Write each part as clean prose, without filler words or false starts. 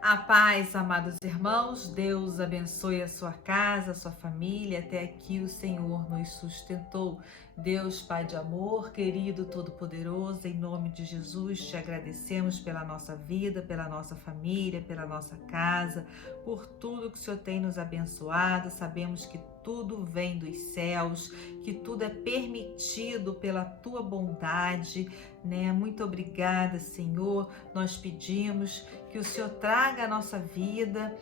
A paz, amados irmãos, Deus abençoe a sua casa, a sua família. Até aqui o Senhor nos sustentou. Deus, Pai de amor, querido, todo-poderoso, em nome de Jesus, te agradecemos pela nossa vida, pela nossa família, pela nossa casa, por tudo que o Senhor tem nos abençoado. Sabemos que tudo vem dos céus, que tudo é permitido pela tua bondade, né? Muito obrigada, Senhor. Nós pedimos que o Senhor traga à nossa vida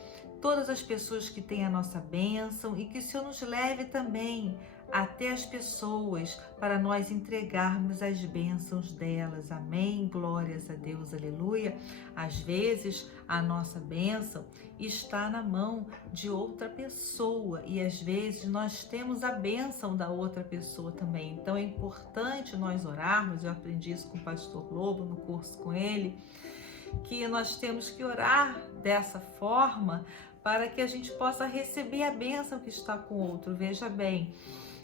todas as pessoas que têm a nossa bênção e que o Senhor nos leve também até as pessoas para nós entregarmos as bênçãos delas. Amém? Glórias a Deus, aleluia. Às vezes a nossa bênção está na mão de outra pessoa e às vezes nós temos a bênção da outra pessoa também. Então é importante nós orarmos. Eu aprendi isso com o pastor Lobo no curso com ele, que nós temos que orar dessa forma para que a gente possa receber a bênção que está com o outro. Veja bem,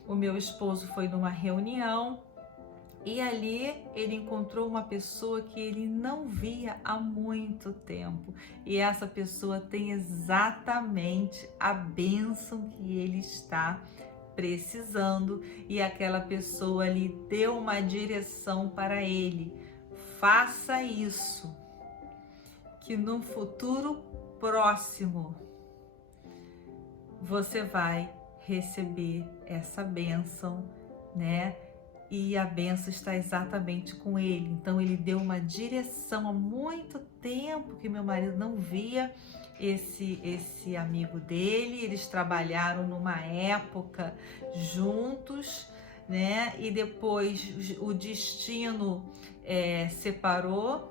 o meu esposo foi numa reunião e ali ele encontrou uma pessoa que ele não via há muito tempo. E essa pessoa tem exatamente a bênção que ele está precisando. E aquela pessoa ali deu uma direção para ele. Faça isso, que no futuro próximo você vai receber essa bênção, né? E a bênção está exatamente com ele. Então ele deu uma direção. Há muito tempo que meu marido não via esse amigo dele. Eles trabalharam numa época juntos, né? E depois o destino separou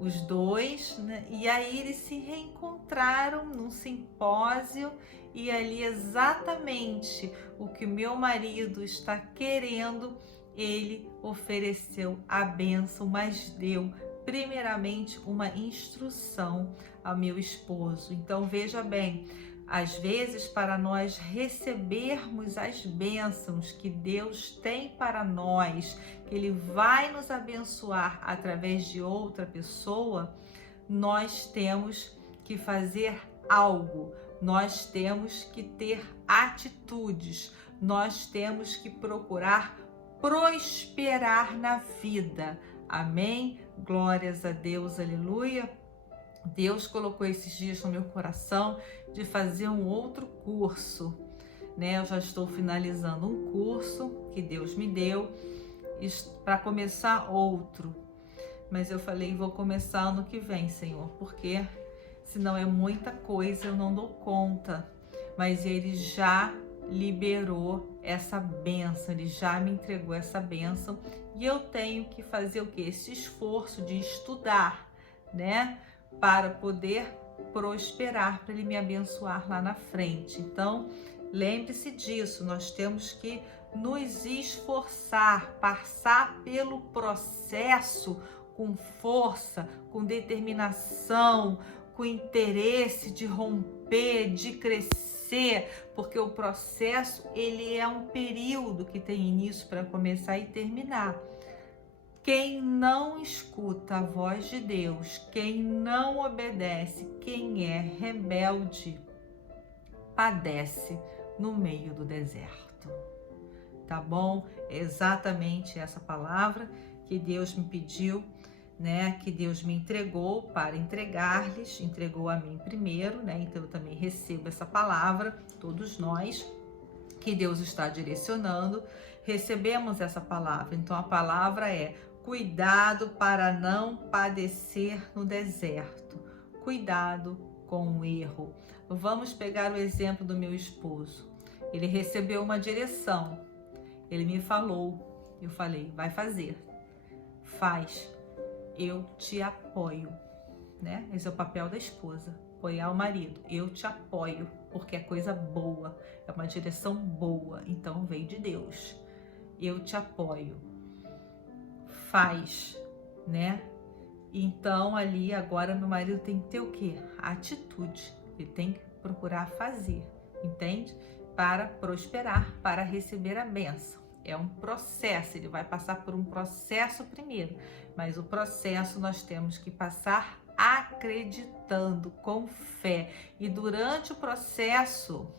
os dois, né? E aí eles se reencontraram num simpósio e ali exatamente o que meu marido está querendo, ele ofereceu a bênção, mas deu primeiramente uma instrução ao meu esposo. Então veja bem, às vezes para nós recebermos as bênçãos que Deus tem para nós, que Ele vai nos abençoar através de outra pessoa, nós temos que fazer algo, nós temos que ter atitudes, nós temos que procurar prosperar na vida. Amém? Glórias a Deus, aleluia. Deus colocou esses dias no meu coração de fazer um outro curso, né? Eu já estou finalizando um curso que Deus me deu para começar outro, mas eu falei, vou começar ano que vem, Senhor, porque senão é muita coisa, eu não dou conta. Mas Ele já liberou essa bênção, Ele já me entregou essa bênção e eu tenho que fazer o quê? Esse esforço de estudar, né? Para poder prosperar, para Ele me abençoar lá na frente. Então, lembre-se disso, nós temos que nos esforçar, passar pelo processo com força, com determinação, com interesse de romper, de crescer, porque o processo ele é um período que tem início para começar e terminar. Quem não escuta a voz de Deus, quem não obedece, quem é rebelde, padece no meio do deserto. Tá bom? É exatamente essa palavra que Deus me pediu, né? Que Deus me entregou para entregar-lhes, entregou a mim primeiro, né? Então eu também recebo essa palavra, todos nós, que Deus está direcionando, recebemos essa palavra. Então a palavra é: cuidado para não padecer no deserto. Cuidado com o erro. Vamos pegar o exemplo do meu esposo. Ele recebeu uma direção. Ele me falou. Eu falei, vai fazer. Faz. Eu te apoio, né? Esse é o papel da esposa. Apoiar o marido. Eu te apoio, porque é coisa boa. É uma direção boa. Então vem de Deus. Eu te apoio. Faz, né? Então ali agora meu marido tem que ter o quê? Atitude. Ele tem que procurar fazer, entende? Para prosperar, para receber a bênção. É um processo, ele vai passar por um processo primeiro, mas o processo nós temos que passar acreditando, com fé. E durante o processo,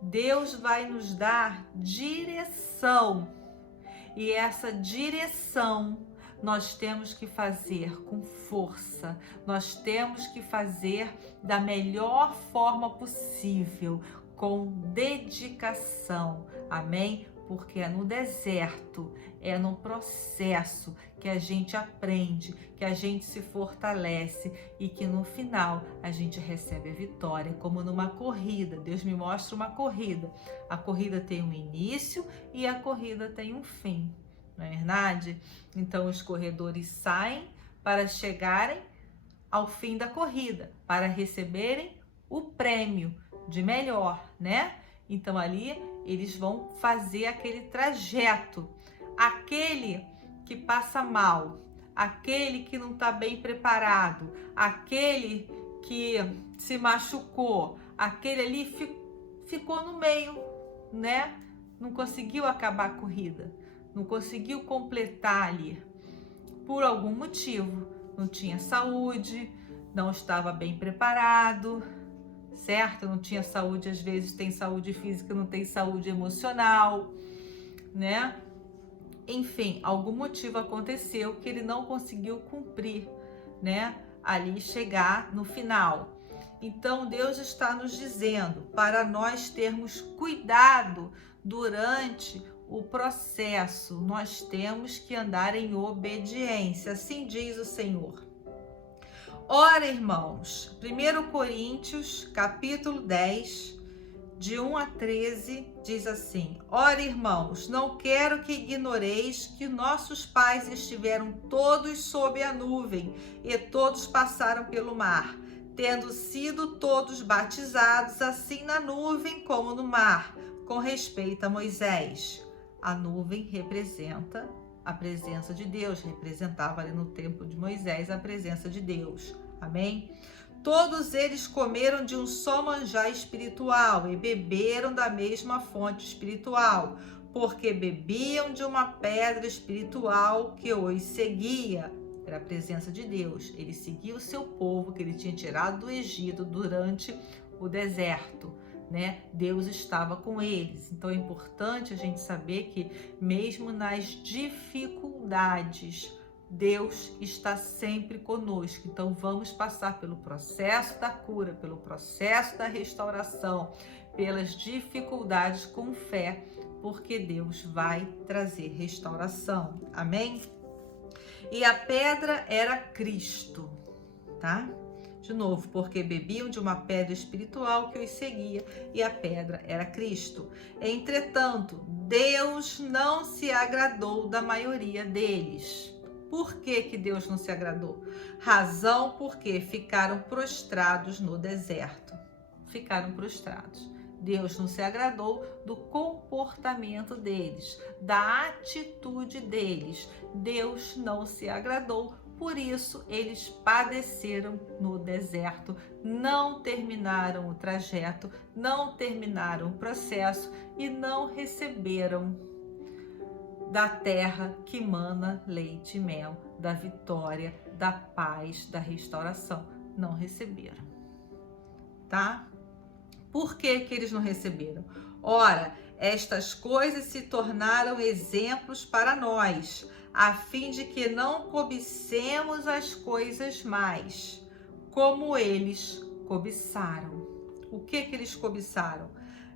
Deus vai nos dar direção. E essa direção nós temos que fazer com força, nós temos que fazer da melhor forma possível, com dedicação, amém? Porque é no deserto, é no processo que a gente aprende, que a gente se fortalece e que no final a gente recebe a vitória, como numa corrida. Deus me mostra uma corrida. A corrida tem um início e a corrida tem um fim, não é verdade? Então os corredores saem para chegarem ao fim da corrida, para receberem o prêmio de melhor, né? Então ali eles vão fazer aquele trajeto. Aquele que passa mal, aquele que não está bem preparado, aquele que se machucou, aquele ali ficou no meio, né? Não conseguiu acabar a corrida, não conseguiu completar ali, por algum motivo. Não tinha saúde, não estava bem preparado, certo? Não tinha saúde, às vezes tem saúde física, não tem saúde emocional, né? Enfim, algum motivo aconteceu que ele não conseguiu cumprir, né? Ali chegar no final. Então Deus está nos dizendo para nós termos cuidado durante o processo, nós temos que andar em obediência, assim diz o Senhor. Ora, irmãos, 1 Coríntios, capítulo 10, de 1 a 13, diz assim: Ora, irmãos, não quero que ignoreis que nossos pais estiveram todos sob a nuvem e todos passaram pelo mar, tendo sido todos batizados, assim na nuvem como no mar, com respeito a Moisés. A nuvem representa a presença de Deus, representava ali no tempo de Moisés a presença de Deus. Amém? Todos eles comeram de um só manjar espiritual e beberam da mesma fonte espiritual, porque bebiam de uma pedra espiritual que os seguia. Era a presença de Deus. Ele seguia o seu povo que ele tinha tirado do Egito durante o deserto, né? Deus estava com eles. Então é importante a gente saber que mesmo nas dificuldades, Deus está sempre conosco. Então vamos passar pelo processo da cura, pelo processo da restauração, pelas dificuldades com fé, porque Deus vai trazer restauração. Amém? E a pedra era Cristo, tá? De novo, porque bebiam de uma pedra espiritual que os seguia, e a pedra era Cristo. Entretanto, Deus não se agradou da maioria deles. Por que Deus não se agradou? Razão porque ficaram prostrados no deserto. Ficaram prostrados. Deus não se agradou do comportamento deles, da atitude deles. Deus não se agradou, por isso eles padeceram no deserto, não terminaram o trajeto, não terminaram o processo e não receberam da terra que mana leite e mel, da vitória, da paz, da restauração. Não receberam, tá? Por que eles não receberam? Ora, estas coisas se tornaram exemplos para nós, a fim de que não cobicemos as coisas mais, como eles cobiçaram. O que eles cobiçaram?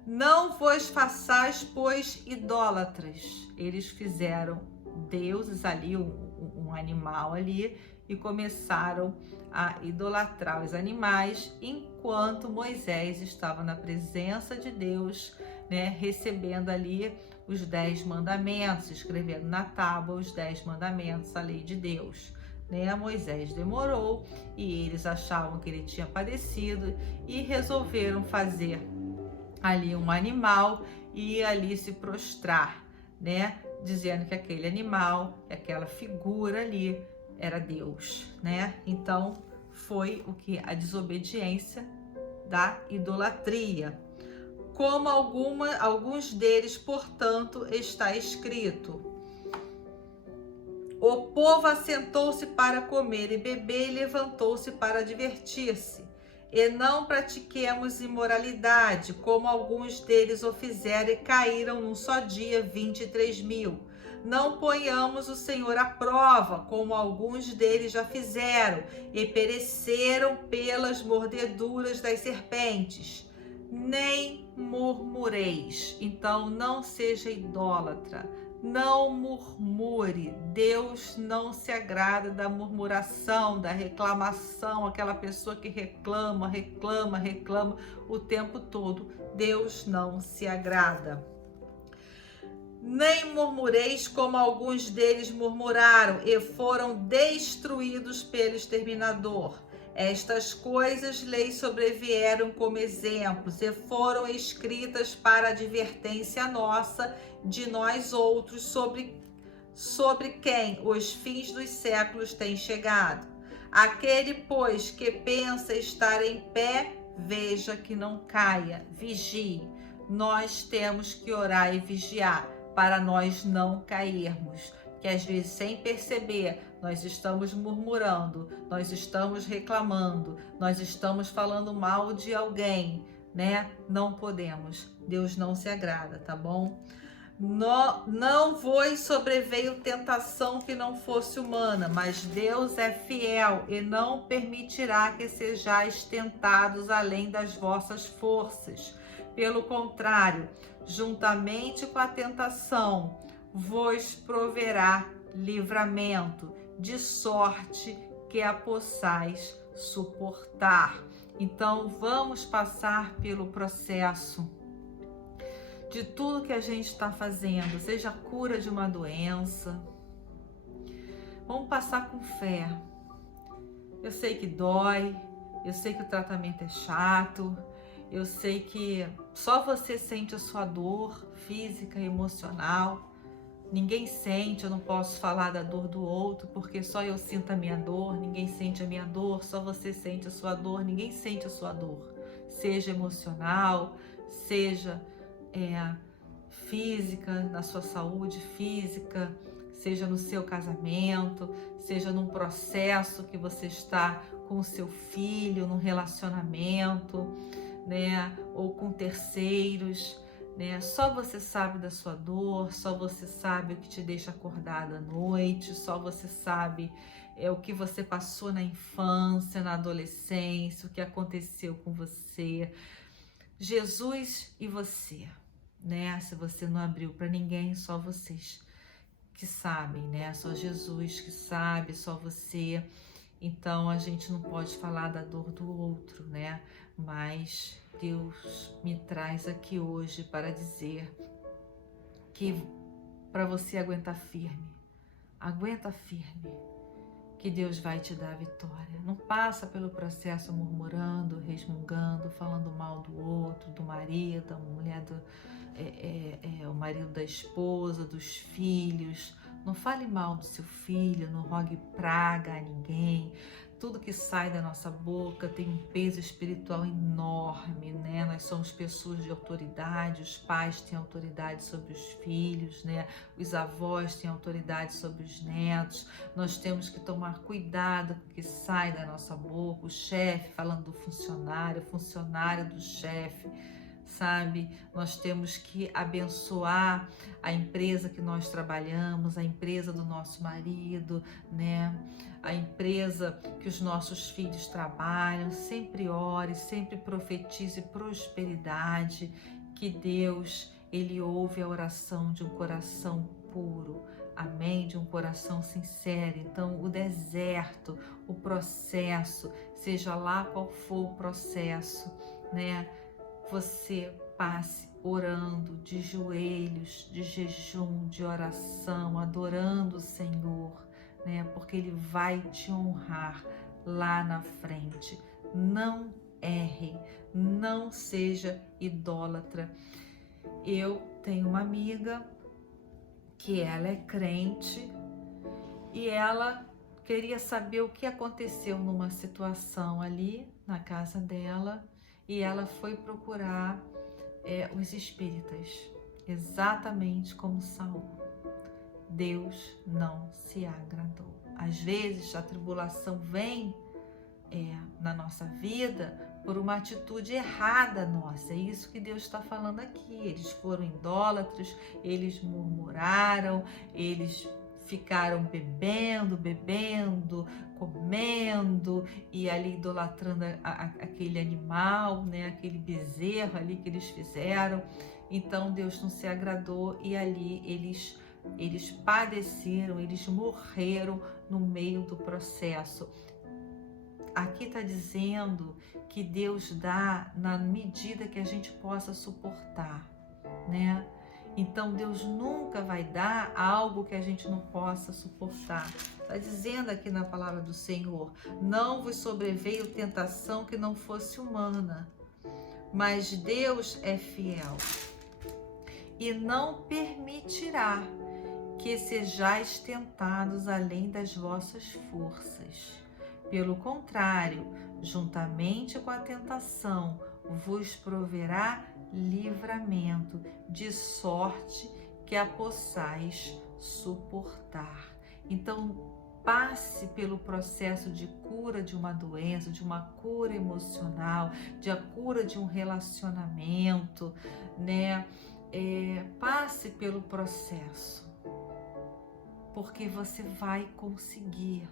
Não vos façais, pois, idólatras. Eles fizeram deuses ali, um animal ali, e começaram a idolatrar os animais, enquanto Moisés estava na presença de Deus, né, recebendo ali os 10 mandamentos, escrevendo na tábua os 10 mandamentos, a lei de Deus. Né? Moisés demorou e eles achavam que ele tinha padecido e resolveram fazer ali um animal e ali se prostrar, né? Dizendo que aquele animal, aquela figura ali era Deus, né? Então foi o que? A desobediência da idolatria. Como alguns deles, portanto, está escrito: O povo assentou-se para comer e beber e levantou-se para divertir-se. E não pratiquemos imoralidade, como alguns deles o fizeram e caíram num só dia 23.000. Não ponhamos o Senhor à prova, como alguns deles já fizeram e pereceram pelas mordeduras das serpentes. Nem murmureis. Então não seja idólatra. Não murmure. Deus não se agrada da murmuração, da reclamação, aquela pessoa que reclama o tempo todo. Deus não se agrada. Nem murmureis como alguns deles murmuraram e foram destruídos pelo exterminador. Estas coisas lhes sobrevieram como exemplos e foram escritas para advertência nossa, de nós outros, sobre quem os fins dos séculos têm chegado. Aquele, pois, que pensa estar em pé, veja que não caia, vigie. Nós temos que orar e vigiar para nós não cairmos, que às vezes sem perceber nós estamos murmurando, nós estamos reclamando, nós estamos falando mal de alguém, né? Não podemos, Deus não se agrada, tá bom? Não vos sobreveio tentação que não fosse humana, mas Deus é fiel e não permitirá que sejais tentados além das vossas forças. Pelo contrário, juntamente com a tentação, vos proverá livramento, de sorte que a possais suportar. Então, vamos passar pelo processo de tudo que a gente está fazendo, seja a cura de uma doença. Vamos passar com fé. Eu sei que dói, eu sei que o tratamento é chato, eu sei que só você sente a sua dor física e emocional. Ninguém sente, eu não posso falar da dor do outro, porque só eu sinto a minha dor, ninguém sente a minha dor, só você sente a sua dor, ninguém sente a sua dor. Seja emocional, seja física, na sua saúde física, seja no seu casamento, seja num processo que você está com o seu filho, num relacionamento, né, ou com terceiros, né? Só você sabe da sua dor, só você sabe o que te deixa acordada à noite, só você sabe o que você passou na infância, na adolescência, o que aconteceu com você. Jesus e você, né? Se você não abriu para ninguém, só vocês que sabem, né? Só Jesus que sabe, só você. Então a gente não pode falar da dor do outro, né? Mas Deus me traz aqui hoje para dizer que para você aguentar firme, aguenta firme, que Deus vai te dar a vitória. Não passa pelo processo murmurando, resmungando, falando mal do outro, do marido, da mulher, o marido da esposa, dos filhos. Não fale mal do seu filho, não rogue praga a ninguém. Tudo que sai da nossa boca tem um peso espiritual enorme, né? Nós somos pessoas de autoridade, os pais têm autoridade sobre os filhos, né? Os avós têm autoridade sobre os netos. Nós temos que tomar cuidado com o que sai da nossa boca, o chefe falando do funcionário, o funcionário do chefe, sabe? Nós temos que abençoar a empresa que nós trabalhamos, a empresa do nosso marido, né? A empresa que os nossos filhos trabalham. Sempre ore, sempre profetize prosperidade, que Deus, Ele ouve a oração de um coração puro, amém? De um coração sincero. Então, o deserto, o processo, seja lá qual for o processo, né? Você passe orando de joelhos, de jejum, de oração, adorando o Senhor, né? Porque Ele vai te honrar lá na frente. Não erre, não seja idólatra. Eu tenho uma amiga que ela é crente e ela queria saber o que aconteceu numa situação ali na casa dela e ela foi procurar os espíritas, exatamente como Saul. Deus não se agradou. Às vezes a tribulação vem na nossa vida por uma atitude errada nossa. É isso que Deus está falando aqui. Eles foram idólatras, eles murmuraram, eles ficaram bebendo, comendo e ali idolatrando aquele animal, né? Aquele bezerro ali que eles fizeram. Então Deus não se agradou e ali eles padeceram, eles morreram no meio do processo. Aqui está dizendo que Deus dá na medida que a gente possa suportar, né? Então Deus nunca vai dar algo que a gente não possa suportar. Está dizendo aqui na palavra do Senhor: não vos sobreveio tentação que não fosse humana, mas Deus é fiel e não permitirá que sejais tentados além das vossas forças. Pelo contrário, juntamente com a tentação, vos proverá livramento, de sorte que a possais suportar. Então, passe pelo processo de cura de uma doença, de uma cura emocional, de a cura de um relacionamento, né? Passe pelo processo, porque você vai conseguir.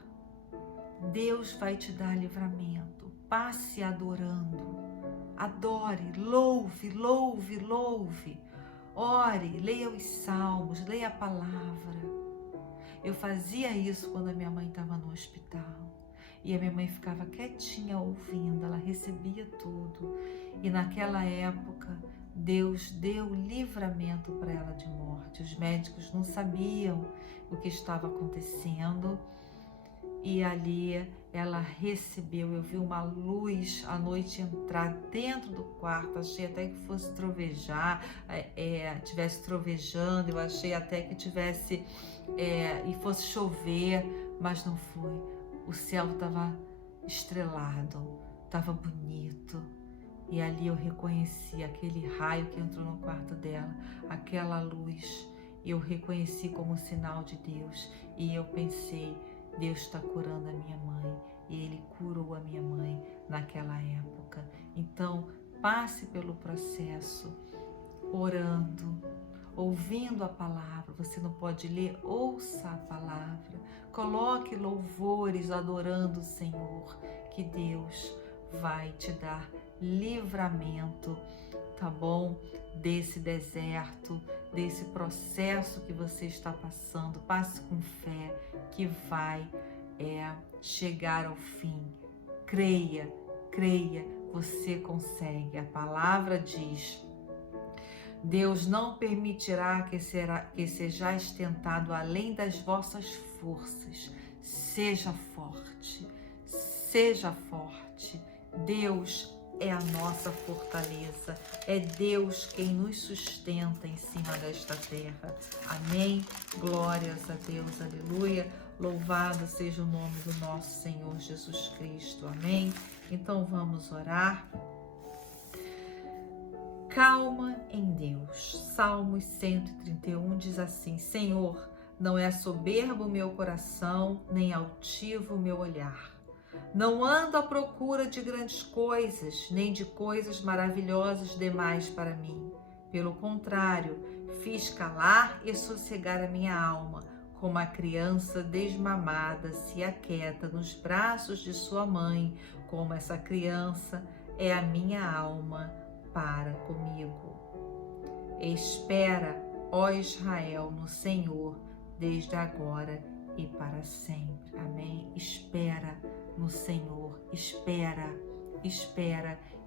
Deus vai te dar livramento. Passe adorando. Adore, louve, louve, louve. Ore, leia os salmos, leia a palavra. Eu fazia isso quando a minha mãe estava no hospital. E a minha mãe ficava quietinha ouvindo, ela recebia tudo. E naquela época, Deus deu livramento para ela de morte. Os médicos não sabiam o que estava acontecendo. E ali ela recebeu, eu vi uma luz à noite entrar dentro do quarto, achei até que fosse trovejar, tivesse trovejando, eu achei até que tivesse, e fosse chover, mas não foi. O céu estava estrelado, estava bonito. E ali eu reconheci aquele raio que entrou no quarto dela, aquela luz, eu reconheci como sinal de Deus. E eu pensei, Deus está curando a minha mãe, e Ele curou a minha mãe naquela época. Então, passe pelo processo, orando, ouvindo a palavra. Você não pode ler, ouça a palavra, coloque louvores adorando o Senhor, que Deus vai te dar livramento, tá bom? Desse deserto, desse processo que você está passando. Passe com fé que vai chegar ao fim. Creia, você consegue. A palavra diz: Deus não permitirá que sejais tentado além das vossas forças. Seja forte, seja forte. Deus é a nossa fortaleza, é Deus quem nos sustenta em cima desta terra. Amém? Glórias a Deus, aleluia. Louvado seja o nome do nosso Senhor Jesus Cristo. Amém? Então vamos orar. Calma em Deus. Salmos 131 diz assim: Senhor, não é soberbo o meu coração, nem altivo o meu olhar. Não ando à procura de grandes coisas, nem de coisas maravilhosas demais para mim. Pelo contrário, fiz calar e sossegar a minha alma, como a criança desmamada se aquieta nos braços de sua mãe, como essa criança é a minha alma para comigo. Espera, ó Israel, no Senhor, desde agora e para sempre. Amém? Espera no Senhor, espera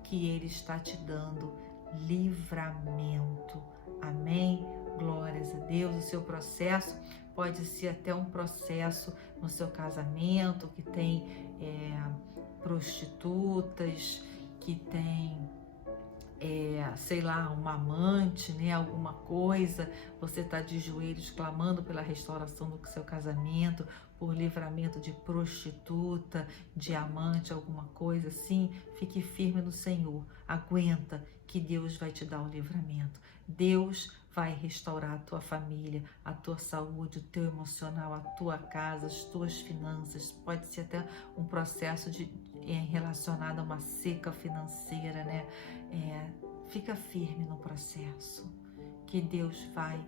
que Ele está te dando livramento. Amém? Glórias a Deus. O seu processo pode ser até um processo no seu casamento, que tem prostitutas, que tem sei lá, uma amante, né, alguma coisa, você está de joelhos clamando pela restauração do seu casamento, por livramento de prostituta, de amante, alguma coisa assim. Fique firme no Senhor, aguenta que Deus vai te dar o livramento. Deus vai restaurar a tua família, a tua saúde, o teu emocional, a tua casa, as tuas finanças. Pode ser até um processo relacionado a uma seca financeira, né? Fica firme no processo, que Deus vai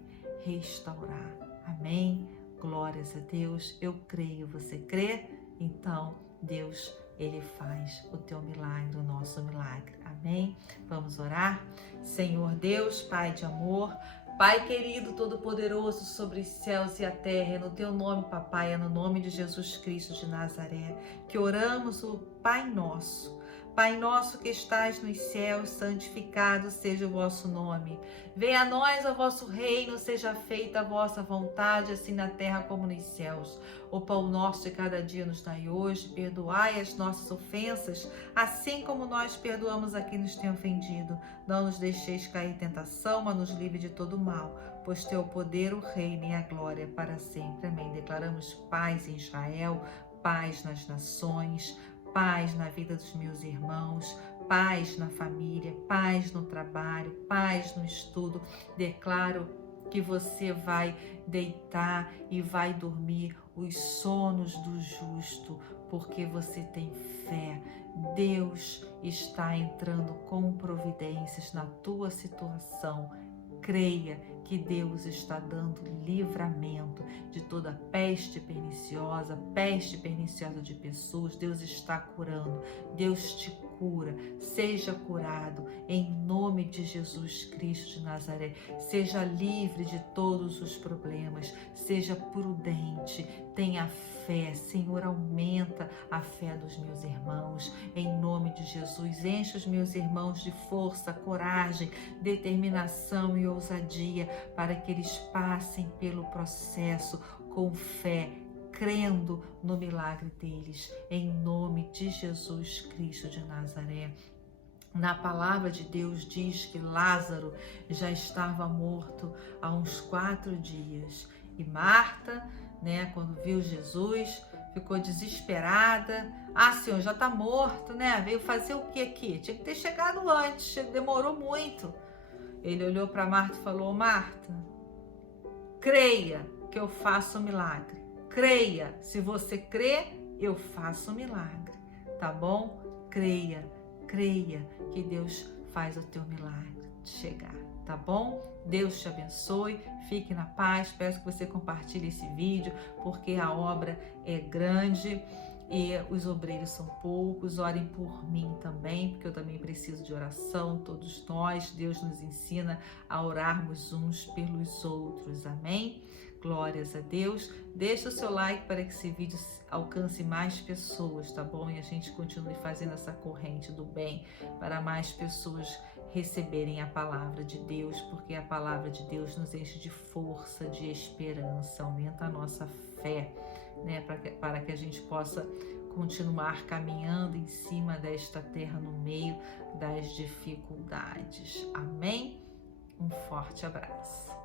restaurar. Amém? Glórias a Deus. Eu creio, você crê? Então, Deus, Ele faz o teu milagre, o nosso milagre. Amém? Vamos orar? Senhor Deus, Pai de amor, Pai querido, todo-poderoso sobre os céus e a terra, é no teu nome, papai, é no nome de Jesus Cristo de Nazaré, que oramos o Pai Nosso. Pai nosso que estais nos céus, santificado seja o vosso nome. Venha a nós o vosso reino, seja feita a vossa vontade, assim na terra como nos céus. O pão nosso de cada dia nos dai hoje, perdoai as nossas ofensas, assim como nós perdoamos a quem nos tem ofendido. Não nos deixeis cair em tentação, mas nos livre de todo mal, pois teu poder, o reino e a glória para sempre. Amém. Declaramos paz em Israel, paz nas nações, paz na vida dos meus irmãos, paz na família, paz no trabalho, paz no estudo. Declaro que você vai deitar e vai dormir os sonos do justo, porque você tem fé. Deus está entrando com providências na tua situação. Creia que Deus está dando livramento de toda peste perniciosa de pessoas. Deus está curando, Deus te cura. Seja curado em nome de Jesus Cristo de Nazaré. Seja livre de todos os problemas, seja prudente, tenha fé. Senhor, aumenta a fé dos meus irmãos, em nome de Jesus. Enche os meus irmãos de força, coragem, determinação e ousadia, para que eles passem pelo processo com fé, crendo no milagre deles, em nome de Jesus Cristo de Nazaré. Na palavra de Deus diz que Lázaro já estava morto há uns 4 dias. E Marta, quando viu Jesus, ficou desesperada. Senhor, já está morto, Veio fazer o que aqui? Tinha que ter chegado antes, demorou muito. Ele olhou para Marta e falou: Marta, creia que eu faço o milagre. Creia, se você crê, eu faço o milagre, tá bom? Creia que Deus faz o teu milagre chegar, tá bom? Deus te abençoe, fique na paz. Peço que você compartilhe esse vídeo, porque a obra é grande e os obreiros são poucos. Orem por mim também, porque eu também preciso de oração, todos nós. Deus nos ensina a orarmos uns pelos outros, amém? Glórias a Deus. Deixa o seu like para que esse vídeo alcance mais pessoas, tá bom? E a gente continue fazendo essa corrente do bem para mais pessoas receberem a palavra de Deus, porque a palavra de Deus nos enche de força, de esperança, aumenta a nossa fé, para que a gente possa continuar caminhando em cima desta terra no meio das dificuldades. Amém? Um forte abraço.